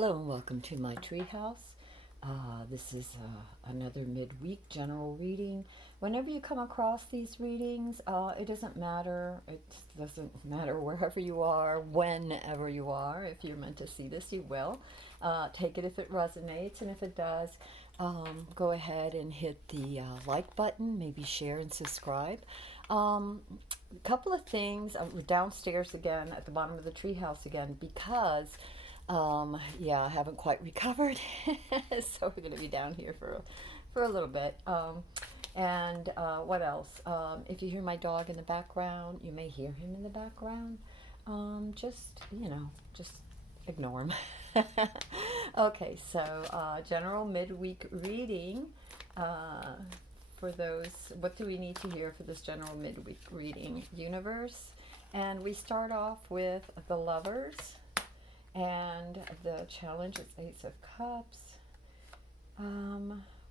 Hello and welcome to my treehouse. This is another midweek general reading. Whenever you come across these readings, it doesn't matter. It doesn't matter wherever you are, whenever you are. If you're meant to see this, you will. Take it if it resonates, and if it does, go ahead and hit the like button, maybe share and subscribe. A couple of things. We're downstairs again at the bottom of the treehouse again because yeah, I haven't quite recovered, so we're going to be down here for a little bit. And what else? If you hear my dog in the background, you may hear him in the background. Just ignore him. Okay, so general midweek reading. For those, what do we need to hear for this general midweek reading? Universe. And we start off with the Lovers. And the challenge is Ace of Cups.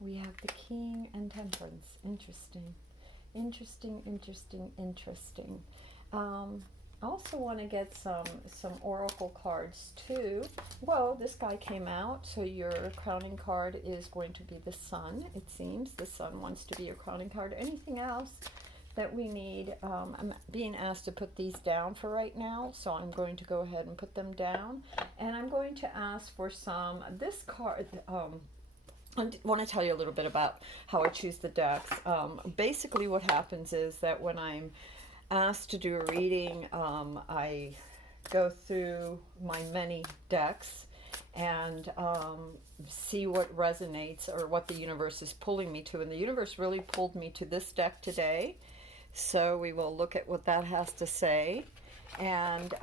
We have the King and Temperance. Interesting. I also want to get some oracle cards too. Whoa, this guy came out. So your crowning card is going to be the Sun, it seems. The Sun wants to be your crowning card. Anything else that we need? I'm being asked to put these down for right now, so I'm going to go ahead and put them down, and I'm going to ask for this card. I want to tell you a little bit about how I choose the decks. Basically what happens is that when I'm asked to do a reading, I go through my many decks and see what resonates or what the universe is pulling me to, and the universe really pulled me to this deck today. So we will look at what that has to say. And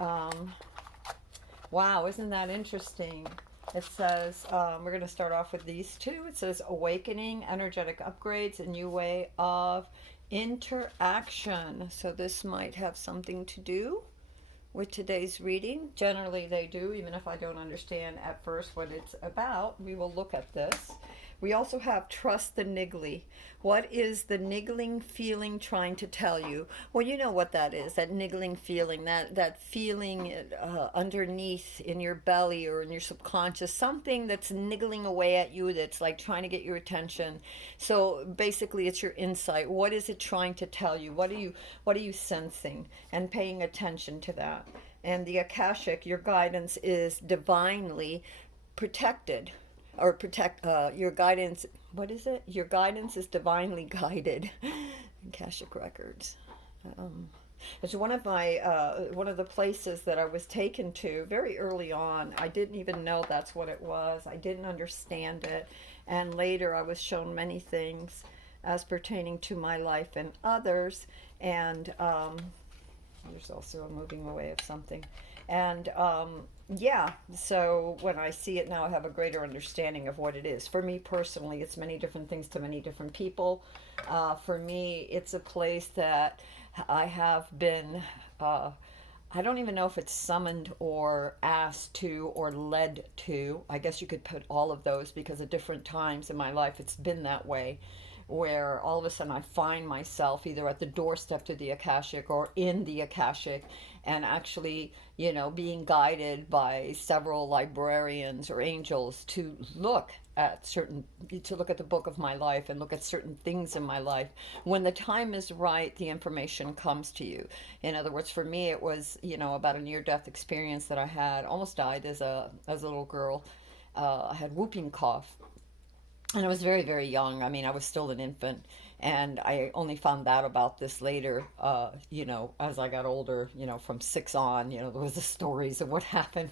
wow, isn't that interesting? It says, we're going to start off with these two. It says awakening, energetic upgrades, a new way of interaction. So this might have something to do with today's reading. Generally they do, even if I don't understand at first what it's about. We will look at this. We also have trust the niggly. What is the niggling feeling trying to tell you? Well, you know what that is, that niggling feeling, that feeling underneath in your belly or in your subconscious, something that's niggling away at you, that's like trying to get your attention. So basically it's your insight. What is it trying to tell you? What are you sensing? And paying attention to that. And the Akashic, your guidance is divinely protected. Or protect your guidance. What is it? Your guidance is divinely guided. Akashic records. It's one of the places that I was taken to very early on. I didn't even know that's what it was. I didn't understand it, and later I was shown many things as pertaining to my life and others. And there's also a moving away of something. And yeah, so when I see it now, I have a greater understanding of what it is. For me personally, it's many different things to many different people. For me, it's a place that I have been, I don't even know if it's summoned or asked to or led to. I guess you could put all of those, because at different times in my life it's been that way, where all of a sudden I find myself either at the doorstep to the Akashic or in the Akashic, and actually, being guided by several librarians or angels to look at the book of my life and look at certain things in my life. When the time is right, the information comes to you. In other words, for me, it was, about a near-death experience that I had. Almost died as a little girl. I had whooping cough. And I was very, very young. I mean, I was still an infant. And I only found out about this later, as I got older, from 6 on, there was the stories of what happened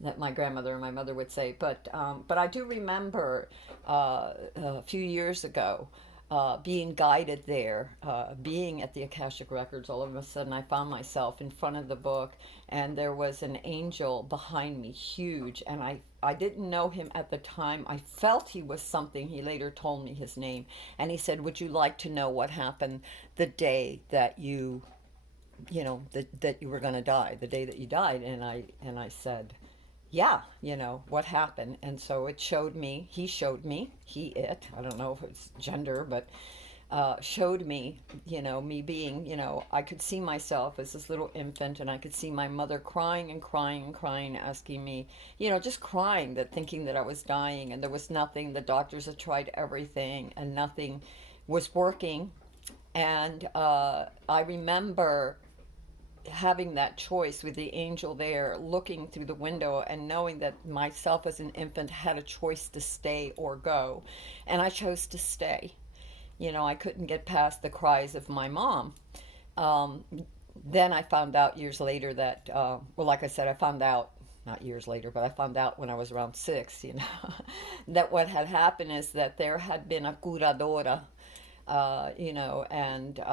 that my grandmother and my mother would say. But I do remember a few years ago being guided there, being at the Akashic Records. All of a sudden I found myself in front of the book, and there was an angel behind me, huge, and I didn't know him at the time. I felt he was something. He later told me his name, and he said, would you like to know what happened the day that that you were going to die, the day that you died? And I said, yeah, what happened? And so he showed me, I don't know if it's gender, but showed me, me being, I could see myself as this little infant, and I could see my mother crying and crying and crying, asking me, just crying, that thinking that I was dying, and there was nothing. The doctors had tried everything, and nothing was working. And I remember having that choice with the angel there, looking through the window and knowing that myself as an infant had a choice to stay or go. And I chose to stay. I couldn't get past the cries of my mom. Um, then I found out years later that, well, like I said, I found out, not years later, but I found out when I was around 6, that what had happened is that there had been a curadora, and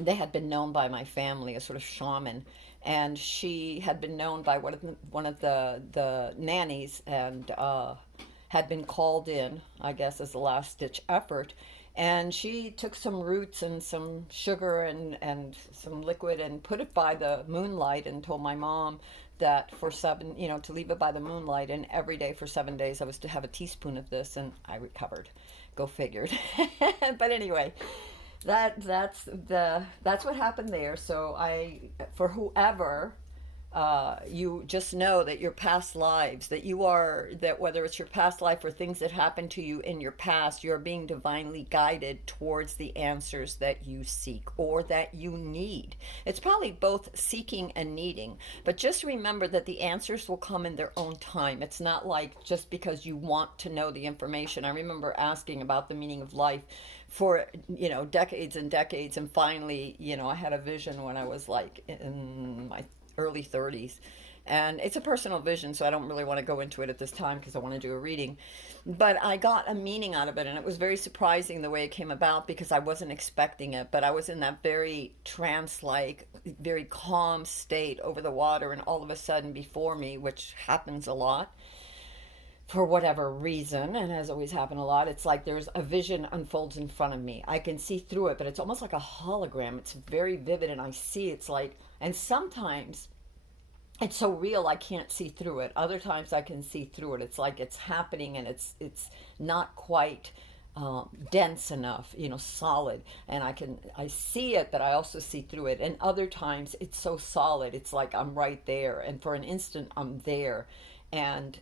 they had been known by my family, a sort of shaman, and she had been known by one of the nannies, and had been called in, I guess, as a last ditch effort. And she took some roots and some sugar and some liquid and put it by the moonlight, and told my mom that for 7, to leave it by the moonlight, and every day for 7 days I was to have a teaspoon of this, and I recovered. Go figured. But anyway, that's what happened there. So for whoever, you just know that your past lives, that whether it's your past life or things that happened to you in your past, you're being divinely guided towards the answers that you seek or that you need. It's probably both seeking and needing, but just remember that the answers will come in their own time. It's not like just because you want to know the information. I remember asking about the meaning of life for decades and decades, and finally I had a vision when I was like in my early 30s. And it's a personal vision, so I don't really want to go into it at this time because I want to do a reading. But I got a meaning out of it, and it was very surprising the way it came about because I wasn't expecting it. But I was in that very trance-like, very calm state over the water, and all of a sudden before me, which happens a lot for whatever reason, and has always happened a lot, it's like there's a vision unfolds in front of me. I can see through it, but it's almost like a hologram. It's very vivid, and I see it's like, and sometimes it's so real I can't see through it. Other times I can see through it. It's like it's happening, and it's not quite dense enough, solid, and I see it, but I also see through it. And other times it's so solid, it's like I'm right there, and for an instant I'm there, and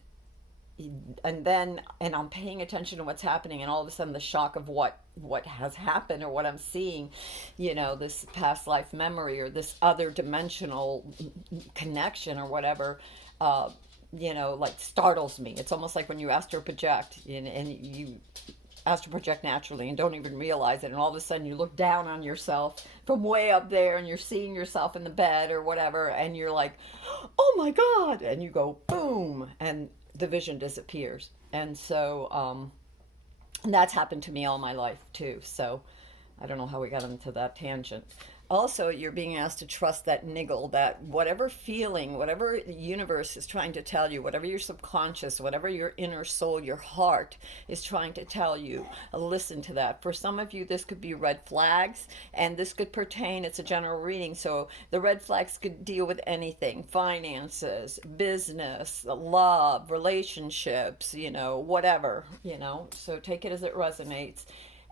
I'm paying attention to what's happening, and all of a sudden the shock of what has happened or what I'm seeing, this past life memory or this other dimensional connection or whatever, like startles me. It's almost like when you astral project, and you astral project naturally and don't even realize it, and all of a sudden you look down on yourself from way up there, and you're seeing yourself in the bed or whatever, and you're like, oh my God, and you go boom, and the vision disappears. And so that's happened to me all my life too. So I don't know how we got into that tangent. Also, you're being asked to trust that niggle, that whatever feeling, whatever the universe is trying to tell you, whatever your subconscious, whatever your inner soul, your heart is trying to tell you, listen to that. For some of you, this could be red flags, and this could pertain, it's a general reading, so the red flags could deal with anything: finances, business, love, relationships, whatever, so take it as it resonates.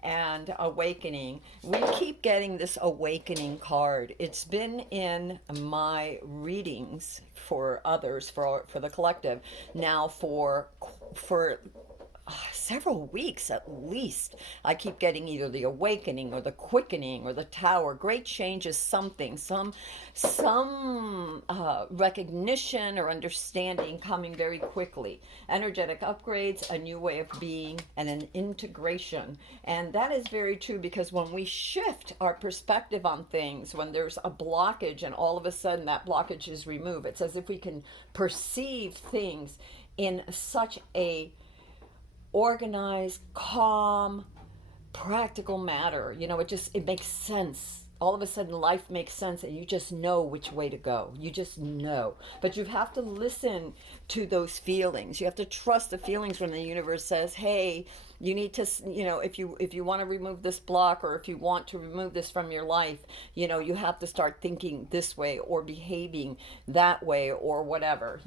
And awakening. We keep getting this awakening card. It's been in my readings for others, for the collective, now for several weeks at least. I keep getting either the awakening or the quickening or the tower. Great changes, something, some recognition or understanding coming very quickly. Energetic upgrades, a new way of being, and an integration. And that is very true, because when we shift our perspective on things, when there's a blockage and all of a sudden that blockage is removed, it's as if we can perceive things in such a organized, calm, practical matter. It makes sense. All of a sudden life makes sense, and you just know which way to go. You just know. But you have to listen to those feelings. You have to trust the feelings when the universe says, hey, you need to, if you want to remove this block, or if you want to remove this from your life, you have to start thinking this way or behaving that way or whatever,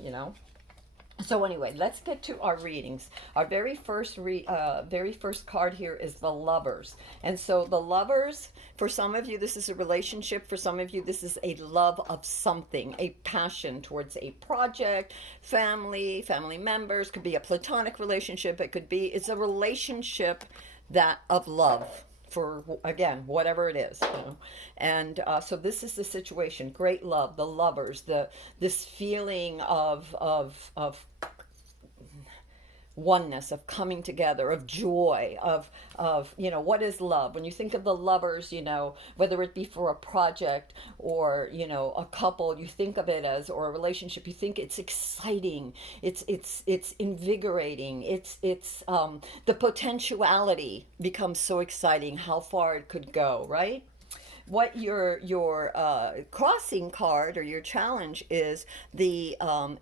So anyway, let's get to our readings. Our very first card here is the Lovers, and so the Lovers. For some of you, this is a relationship. For some of you, this is a love of something, a passion towards a project, family members. Could be a platonic relationship. It's a relationship that of love for, again, whatever it is, and so this is the situation. Great love, the Lovers, this feeling of oneness, of coming together, of joy, of what is love. When you think of the Lovers, whether it be for a project or a couple, you think of it as, or a relationship, you think it's exciting, it's invigorating, it's the potentiality becomes so exciting, how far it could go, right? What your crossing card or your challenge is the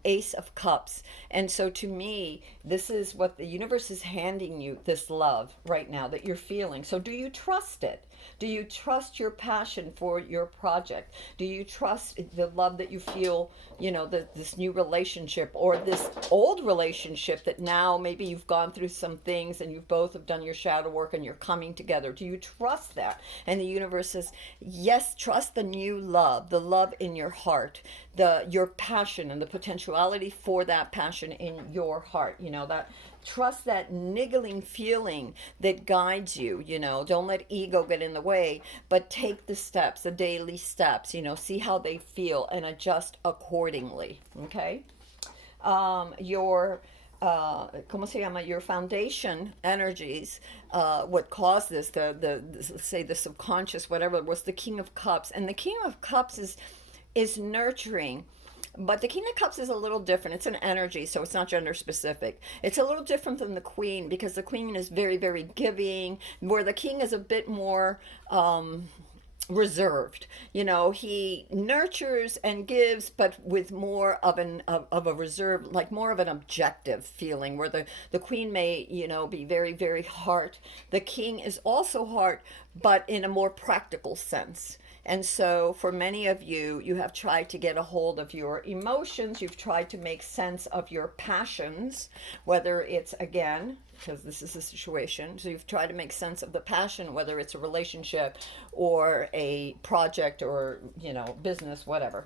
Ace of Cups. And so to me, this is what the universe is handing you, this love right now that you're feeling. So do you trust it? Do you trust your passion for your project? Do you trust the love that you feel, this new relationship or this old relationship that now maybe you've gone through some things and you both have done your shadow work and you're coming together? Do you trust that? And the universe says, yes, trust the new love, the love in your heart, your passion and the potentiality for that passion in your heart. That trust, that niggling feeling that guides you. Don't let ego get in the way, but take the steps, the daily steps, see how they feel and adjust accordingly. Okay. Your ¿cómo se llama? Your foundation energies, what caused this, say the subconscious, whatever, was the King of Cups. And the King of Cups is nurturing. But the King of Cups is a little different. It's an energy, so it's not gender specific. It's a little different than the Queen, because the Queen is very, very giving, where the King is a bit more reserved. He nurtures and gives, but with more of a reserve, like more of an objective feeling, where the Queen may, be very, very heart. The King is also heart, but in a more practical sense. And so for many of you, you have tried to get a hold of your emotions. You've tried to make sense of your passions, whether it's, again, because this is a situation. So you've tried to make sense of the passion, whether it's a relationship or a project or, business, whatever.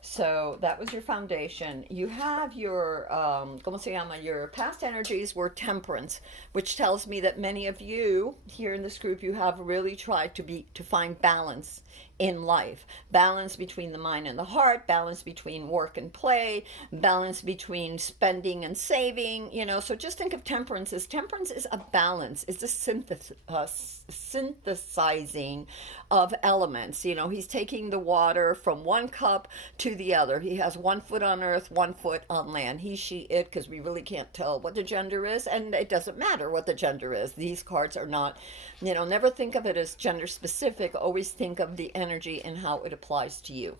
So that was your foundation. You have your, ¿cómo se llama? Your past energies were Temperance, which tells me that many of you here in this group, you have really tried to find balance in life. Balance between the mind and the heart, balance between work and play, balance between spending and saving, so just think of temperance is a balance. It's a synthesizing of elements. He's taking the water from one cup to the other. He has one foot on earth, one foot on land. He, she, it, because we really can't tell what the gender is, and it doesn't matter what the gender is. These cards are not, never think of it as gender specific. Always think of the energy and how it applies to you.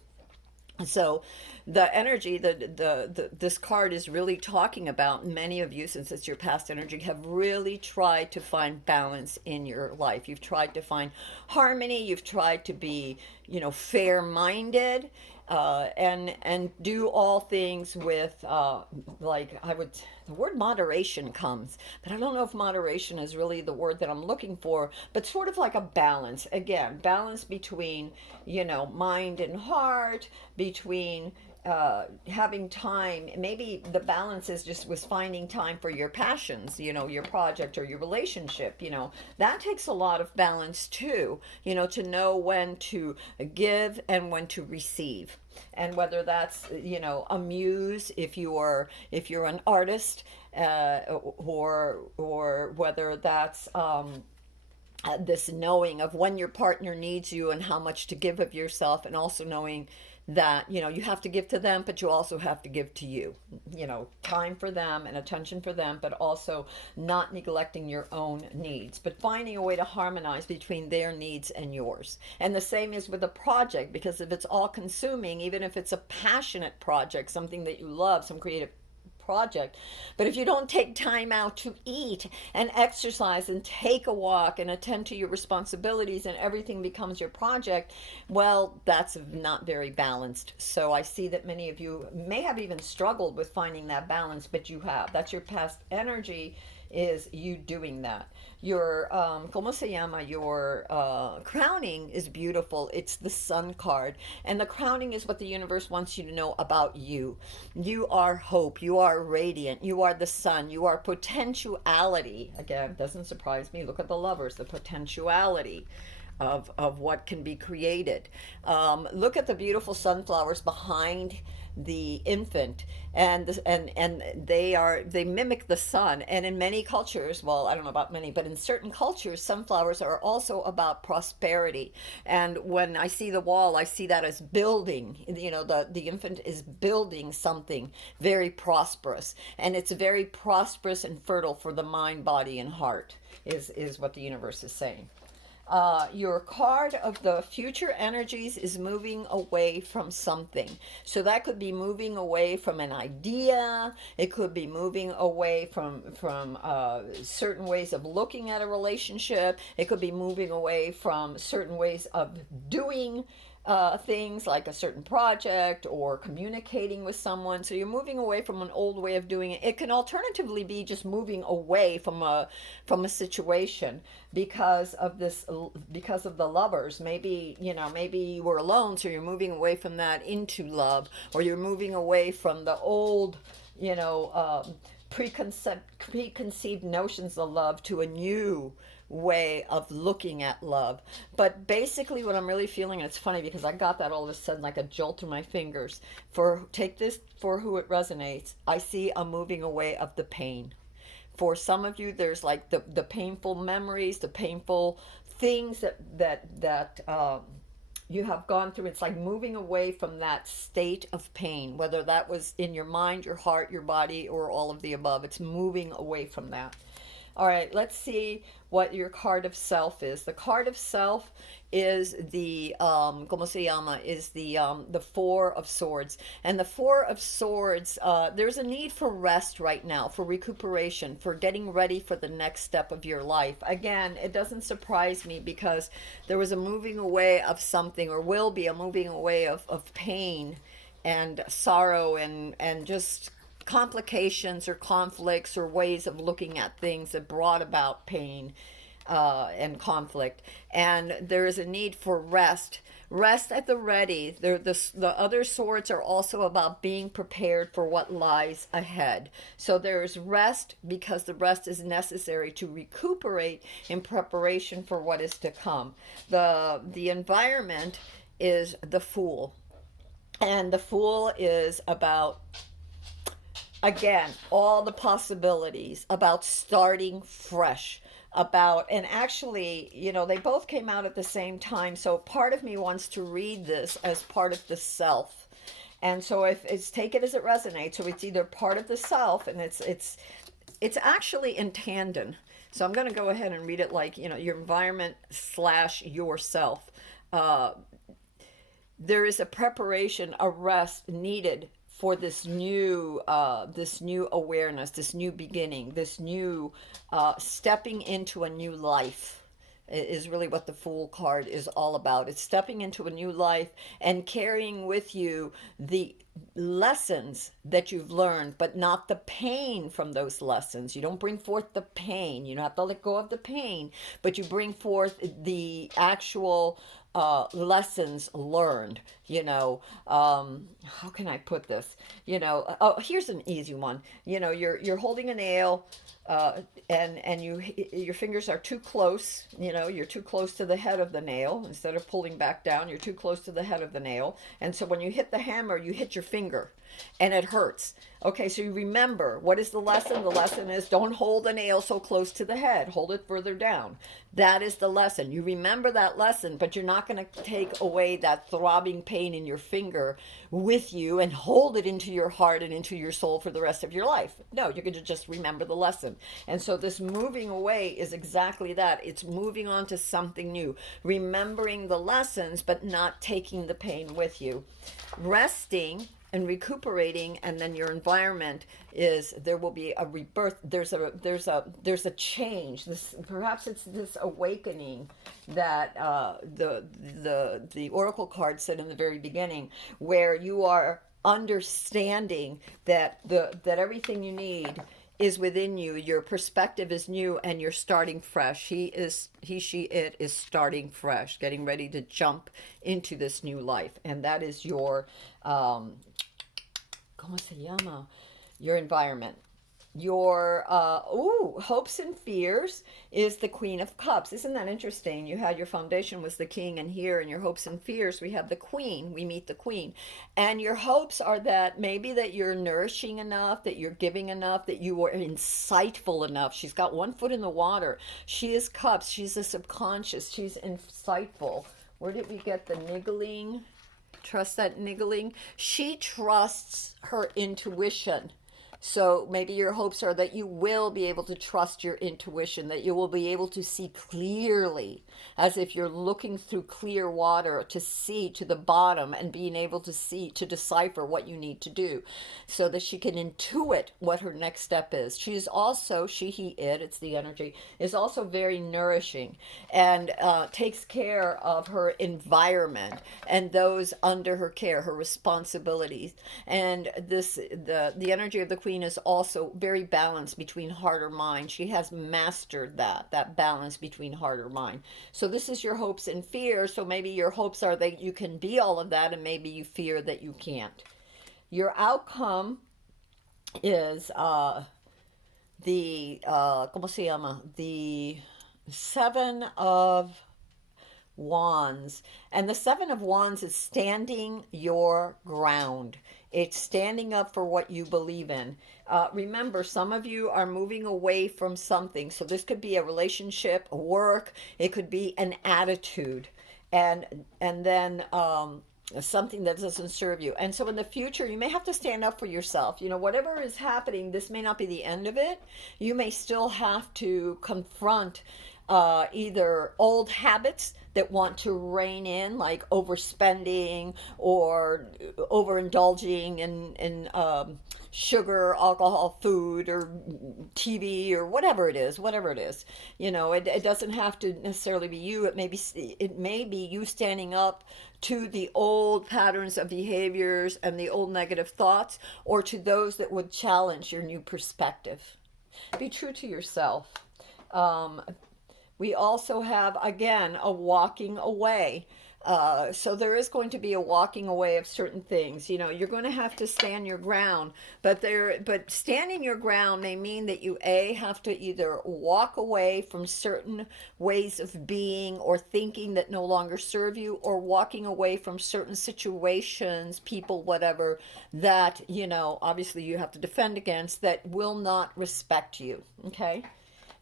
So the energy, this card is really talking about, many of you, since it's your past energy, have really tried to find balance in your life. You've tried to find harmony. You've tried to be, fair-minded, and do all things with, the word moderation comes, but I don't know if moderation is really the word that I'm looking for, but sort of like a balance. Again, balance between, mind and heart, between having time. Maybe the balance is just was finding time for your passions, your project or your relationship. That takes a lot of balance too, to know when to give and when to receive. And whether that's, a muse, if you're an artist, or whether that's this knowing of when your partner needs you and how much to give of yourself, and also knowing that, you have to give to them, but you also have to give to you, time for them and attention for them, but also not neglecting your own needs, but finding a way to harmonize between their needs and yours. And the same is with a project, because if it's all consuming, even if it's a passionate project, something that you love, some creative project. But if you don't take time out to eat and exercise and take a walk and attend to your responsibilities and everything becomes your project, well, that's not very balanced. So I see that many of you may have even struggled with finding that balance, but you have. That's your past energy, is you doing that. Your como se llama, your crowning is beautiful. It's the sun card, and the crowning is what the universe wants you to know about you. You are hope, you are radiant, you are the sun, you are potentiality. Again, doesn't surprise me. Look at the Lovers, the potentiality of what can be created. Look at the beautiful sunflowers behind the infant, and they mimic the sun. And in many cultures, well, I don't know about many, but in certain cultures, sunflowers are also about prosperity. And when I see the wall, I see that as building. You know, the infant is building something very prosperous, and it's very prosperous and fertile for the mind, body, and heart, is what the universe is saying. Your card of the future energies is moving away from something. So that could be moving away from an idea. It could be moving away from certain ways of looking at a relationship. It could be moving away from certain ways of doing things, like a certain project or communicating with someone. So you're moving away from an old way of doing it. It can alternatively be just moving away from a situation because of the Lovers. Maybe, maybe you were alone, so you're moving away from that into love, or you're moving away from the old, preconceived notions of love to a new way of looking at love. But basically what I'm really feeling, and it's funny because I got that all of a sudden like a jolt in my fingers, take this for who it resonates. I see a moving away of the pain. For some of you, there's like the painful memories, the painful things that you have gone through. It's like moving away from that state of pain, whether that was in your mind, your heart, your body, or all of the above. It's moving away from that. All right, let's see what your card of self is. The card of self is the como se llama, is the Four of Swords. And the Four of Swords, there's a need for rest right now, for recuperation, for getting ready for the next step of your life. Again, it doesn't surprise me because there was a moving away of something, or will be a moving away of pain and sorrow and just complications or conflicts or ways of looking at things that brought about pain and conflict. And there is a need for rest at the ready. The other swords are also about being prepared for what lies ahead. So there's rest because the rest is necessary to recuperate in preparation for what is to come. The environment is the Fool, and the Fool is about, again, all the possibilities, about starting fresh, and actually, they both came out at the same time. So part of me wants to read this as part of the self. And so take it as it resonates. So it's either part of the self, and it's actually in tandem. So I'm going to go ahead and read it like, your environment / yourself. There is a preparation, a rest needed for this new awareness, this new beginning, this new stepping into a new life is really what the Fool card is all about. It's stepping into a new life and carrying with you the lessons that you've learned, but not the pain from those lessons. You don't bring forth the pain. You don't have to let go of the pain, but you bring forth the actual lessons learned. How can I put this? Here's an easy one. You're holding a nail, and your fingers are too close. You're too close to the head of the nail. Instead of pulling back down, you're too close to the head of the nail. And so when you hit the hammer, you hit your finger, and it hurts. Okay, so you remember, what is the lesson? The lesson is, don't hold the nail so close to the head. Hold it further down. That is the lesson. You remember that lesson, but you're not going to take away that throbbing pain in your finger with you and hold it into your heart and into your soul for the rest of your life. No, you're going to just remember the lesson. And so this moving away is exactly that. It's moving on to something new. Remembering the lessons, but not taking the pain with you. Resting and recuperating, and then your environment is, there will be a rebirth. There's a change. This, perhaps it's this awakening that the oracle card said in the very beginning, where you are understanding that that everything you need is within you. Your perspective is new, and you're starting fresh. She, it is starting fresh, getting ready to jump into this new life. And that is your, ¿cómo se llama? Your environment. Your hopes and fears is the Queen of Cups. Isn't that interesting? You had your foundation was the King, and here in your hopes and fears we have the Queen. We meet the Queen. And your hopes are that maybe that you're nourishing enough, that you're giving enough, that you are insightful enough. She's got one foot in the water. She is Cups. She's a subconscious. She's insightful. Where did we get the niggling? Trust that niggling. She trusts her intuition. So maybe your hopes are that you will be able to trust your intuition, that you will be able to see clearly, as if you're looking through clear water, to see to the bottom and being able to see, to decipher what you need to do, so that she can intuit what her next step is. She is also, she, he, it, it's the energy, is also very nourishing, and takes care of her environment and those under her care, her responsibilities. And this, the energy of the Queen is also very balanced between heart or mind. She has mastered that balance between heart or mind. So this is your hopes and fears. So maybe your hopes are that you can be all of that, and maybe you fear that you can't. Your outcome is the ¿cómo se llama? The Seven of Wands. And the Seven of Wands is standing your ground. It's standing up for what you believe in. Remember, some of you are moving away from something. So this could be a relationship, a work. It could be an attitude. And then something that doesn't serve you. And so in the future, you may have to stand up for yourself. You know, whatever is happening, this may not be the end of it. You may still have to confront either old habits that want to rein in, like overspending or overindulging in sugar, alcohol, food, or TV, or whatever it is. You know, it doesn't have to necessarily be you. It may be you standing up to the old patterns of behaviors and the old negative thoughts, or to those that would challenge your new perspective. Be true to yourself. We also have, again, a walking away. So there is going to be a walking away of certain things. You know, you're going to have to stand your ground, but standing your ground may mean that you have to either walk away from certain ways of being or thinking that no longer serve you, or walking away from certain situations, people, whatever, that, you know, obviously you have to defend against, that will not respect you. Okay?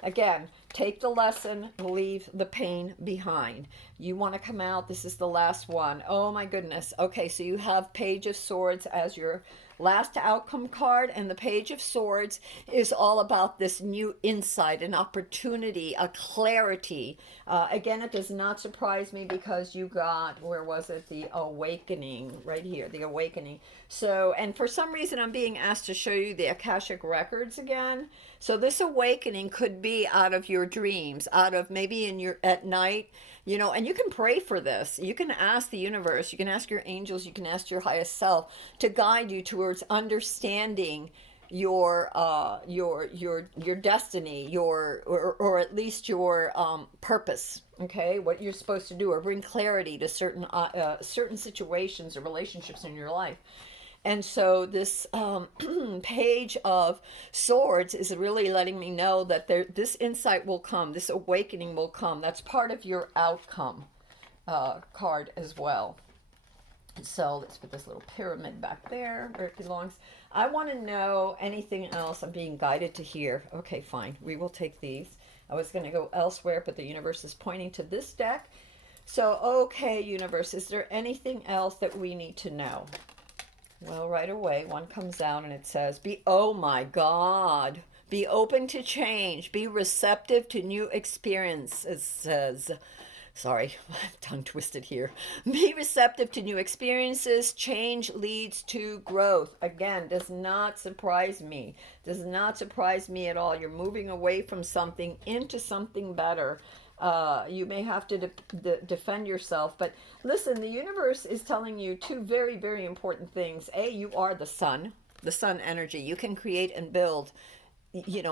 Again, take the lesson, leave the pain behind. You want to come out. This is the last one. Oh my goodness. Okay, so you have Page of Swords as your last outcome card, and the Page of Swords is all about this new insight, an opportunity, a clarity. Again, it does not surprise me, because you got, where was it? The Awakening, right here, the Awakening. So, and for some reason I'm being asked to show you the Akashic Records again. So this awakening could be out of your dreams, out of maybe at night, you know, and you can pray for this. You can ask the universe, you can ask your angels, you can ask your highest self to guide you towards understanding your destiny, or at least your purpose. Okay, what you're supposed to do, or bring clarity to certain situations or relationships in your life. And so this Page of Swords is really letting me know that this insight will come, this awakening will come. That's part of your outcome card as well. So let's put this little pyramid back there where it belongs. I want to know anything else I'm being guided to hear. Okay, fine. We will take these. I was going to go elsewhere, but the universe is pointing to this deck. So, okay, universe, is there anything else that we need to know? Well, right away, one comes out and it says, oh my God, be open to change, be receptive to new experience, it says. Sorry, tongue twisted here. Be receptive to new experiences. Change leads to growth. Again, does not surprise me. Does not surprise me at all. You're moving away from something into something better. You may have to defend yourself, but listen, the universe is telling you two very, very important things. A, you are the sun energy. You can create and build,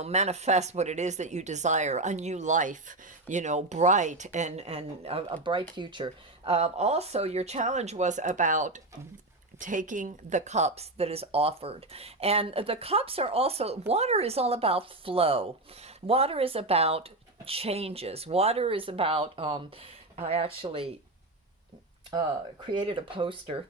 manifest what it is that you desire, a new life, bright and a bright future. Also, your challenge was about taking the cups that is offered. And the cups are also, water is all about flow. Water is about changes. Water is about, I actually created a poster,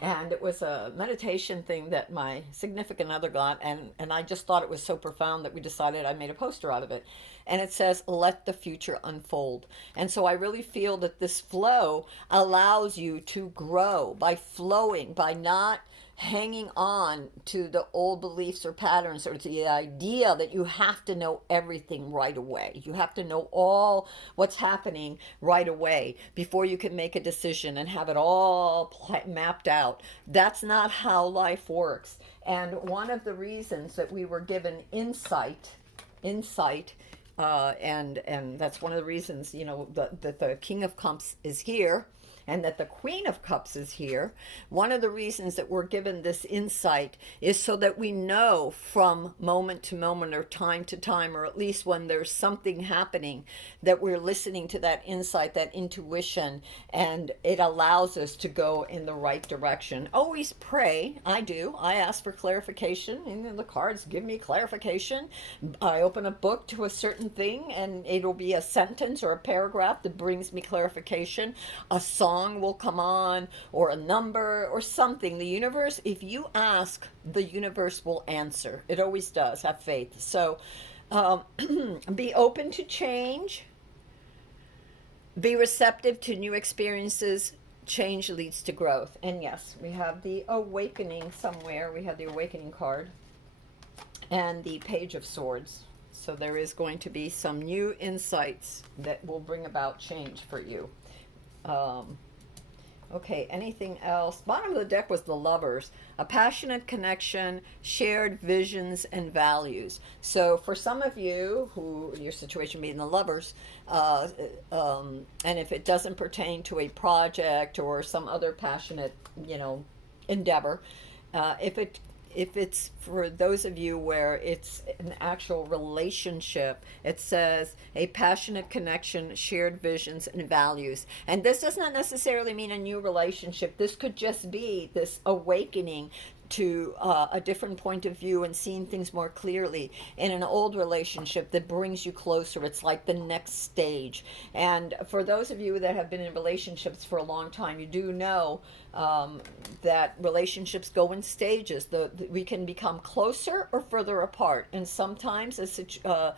and it was a meditation thing that my significant other got, and I just thought it was so profound that we decided I made a poster out of it. And it says, let the future unfold. And so I really feel that this flow allows you to grow by flowing, by not hanging on to the old beliefs or patterns, or to the idea that you have to know everything right away. You have to know all what's happening right away before you can make a decision and have it all mapped out. That's not how life works. And one of the reasons that we were given insight, and that's one of the reasons, that the King of Cups is here, and that the Queen of Cups is here. One of the reasons that we're given this insight is so that we know from moment to moment, or time to time, or at least when there's something happening, that we're listening to that insight, that intuition, and it allows us to go in the right direction. Always pray. I do. I ask for clarification, and the cards give me clarification. I open a book to a certain thing, and it'll be a sentence or a paragraph that brings me clarification. A song will come on, or a number, or something. The universe, if you ask, the universe will answer. It always does. Have faith. So be open to change. Be receptive to new experiences. Change leads to growth. And yes, we have the awakening somewhere. We have the awakening card and the Page of Swords. So there is going to be some new insights that will bring about change for you. Okay, anything else? Bottom of the deck was the Lovers. A passionate connection, shared visions and values. So for some of you, who your situation being the Lovers, and if it doesn't pertain to a project or some other passionate, endeavor, if it's for those of you where it's an actual relationship, it says a passionate connection, shared visions and values. And this does not necessarily mean a new relationship. This could just be this awakening to a different point of view and seeing things more clearly in an old relationship that brings you closer. It's like the next stage. And for those of you that have been in relationships for a long time, you do know that relationships go in stages. We can become closer or further apart, and sometimes a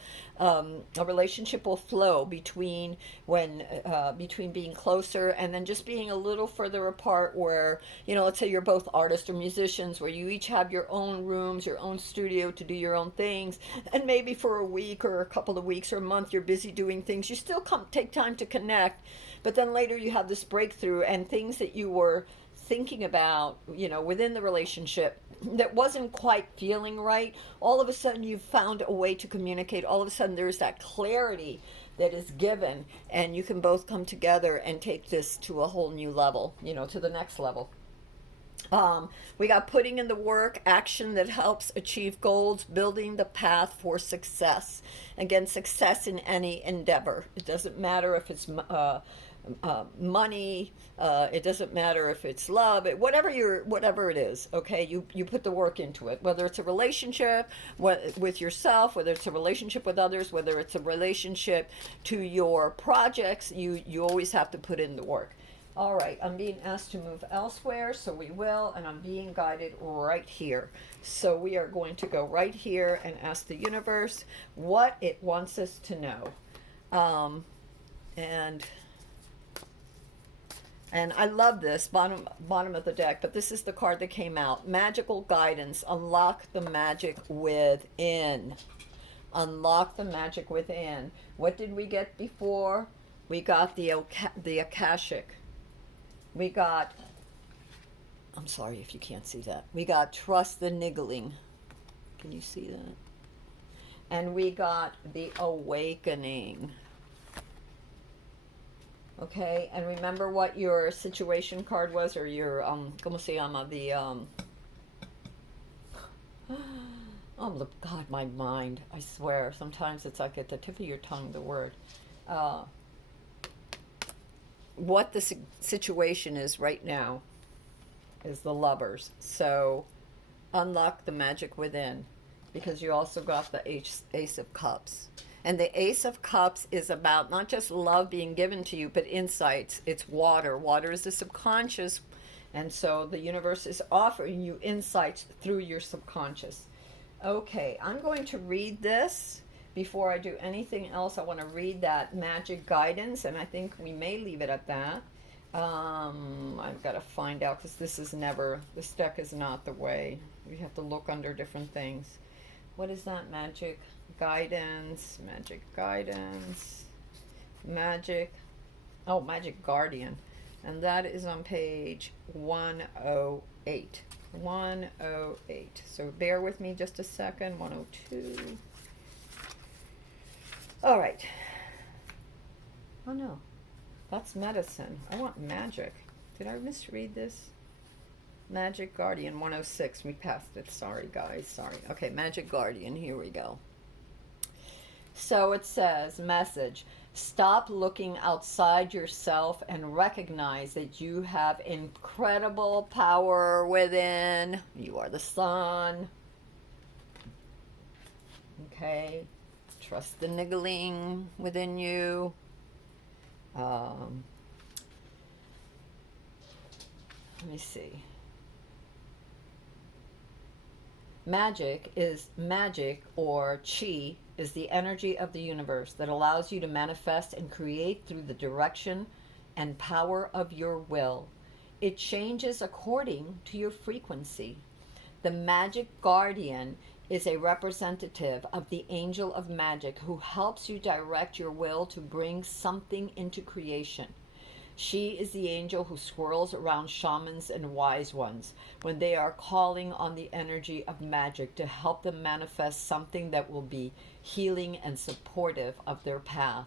relationship will flow between being closer and then just being a little further apart, where let's say you're both artists or musicians, where you each have your own rooms, your own studio to do your own things, and maybe for a week or a couple of weeks or a month you're busy doing things. You still take time to connect, but then later you have this breakthrough, and things that you were thinking about, within the relationship that wasn't quite feeling right, all of a sudden you've found a way to communicate. All of a sudden there's that clarity that is given, and you can both come together and take this to a whole new level, to the next level. We got putting in the work, action that helps achieve goals, building the path for success. Again, success in any endeavor. It doesn't matter if it's money, it doesn't matter if it's love, whatever it is. Okay, you put the work into it, whether it's a relationship with yourself, whether it's a relationship with others, whether it's a relationship to your projects. You always have to put in the work. All right, I'm being asked to move elsewhere, so we will, and I'm being guided right here. So we are going to go right here and ask the universe what it wants us to know. And I love this, bottom of the deck, but this is the card that came out. Magical guidance. Unlock the magic within. Unlock the magic within. What did we get before? We got the Akashic. We got, I'm sorry if you can't see that. We got trust the niggling. Can you see that? And we got the awakening. Okay, and remember what your situation card was, or your, ¿cómo se llama? The, oh, God, my mind, I swear. Sometimes it's like at the tip of your tongue, the word. What the situation is right now is the Lovers. So unlock the magic within, because you also got the Ace of Cups. And the Ace of Cups is about not just love being given to you, but insights. It's water. Water is the subconscious. And so the universe is offering you insights through your subconscious. Okay, I'm going to read this. Before I do anything else, I want to read that magic guidance, and I think we may leave it at that. I've got to find out, because this deck is not the way. We have to look under different things. What is that? Magic guidance, magic guidance, magic guardian. And that is on page 108. 108. So bear with me just a second. 102. All right. Oh no, that's medicine. I want magic. Did I misread this? Magic Guardian 106. We passed it. Sorry, guys. Sorry. Okay, Magic Guardian. Here we go. So it says, message, stop looking outside yourself and recognize that you have incredible power within. You are the sun. Okay. Trust the niggling within you. Let me see. Magic, or chi, is the energy of the universe that allows you to manifest and create through the direction and power of your will. It changes according to your frequency. The Magic Guardian is a representative of the angel of magic who helps you direct your will to bring something into creation. She is the angel who swirls around shamans and wise ones when they are calling on the energy of magic to help them manifest something that will be healing and supportive of their path.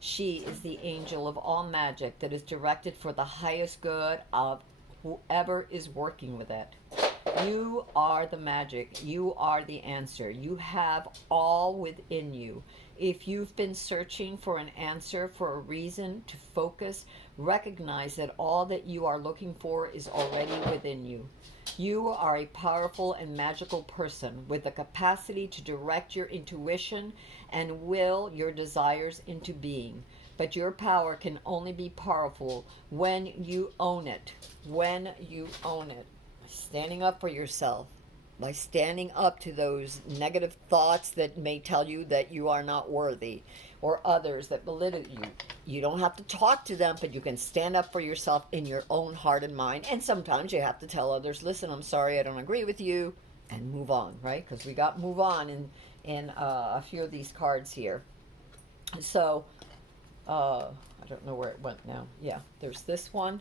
She is the angel of all magic that is directed for the highest good of whoever is working with it. You are the magic. You are the answer. You have all within you. If you've been searching for an answer, for a reason to focus, recognize that all that you are looking for is already within you. You are a powerful and magical person with the capacity to direct your intuition and will your desires into being. But your power can only be powerful when you own it. When you own it. Standing up for yourself, by standing up to those negative thoughts that may tell you that you are not worthy, or others that belittle you. You don't have to talk to them, but you can stand up for yourself in your own heart and mind. And sometimes you have to tell others, listen, I'm sorry, I don't agree with you, and move on, right? Because we got move on in a few of these cards here. So, I don't know where it went now. Yeah, there's this one.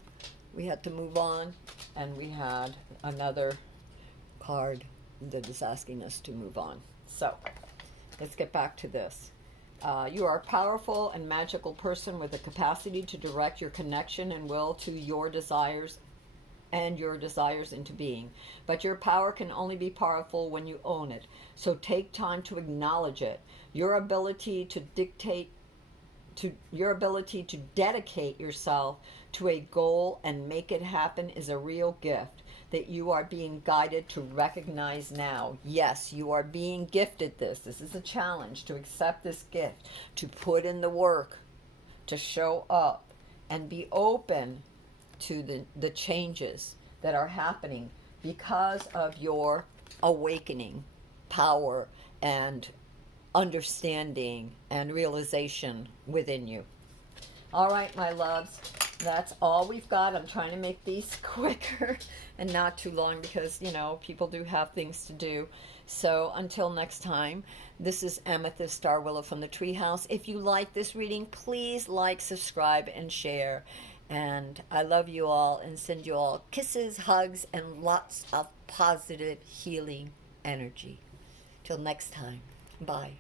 We had to move on, and we had another card that is asking us to move on. So, let's get back to this. You are a powerful and magical person with the capacity to direct your connection and will to your desires and your desires into being. But your power can only be powerful when you own it. So take time to acknowledge it. Your ability to dedicate yourself to a goal and make it happen is a real gift that you are being guided to recognize now. Yes, you are being gifted this. This is a challenge to accept this gift, to put in the work, to show up, and be open to the changes that are happening because of your awakening power and understanding and realization within you. All right, my loves. That's all we've got. I'm trying to make these quicker and not too long because, you know, people do have things to do. So until next time, this is Amethyst Star Willow from the Treehouse. If you like this reading, please like, subscribe, and share. And I love you all and send you all kisses, hugs, and lots of positive healing energy. Till next time, bye.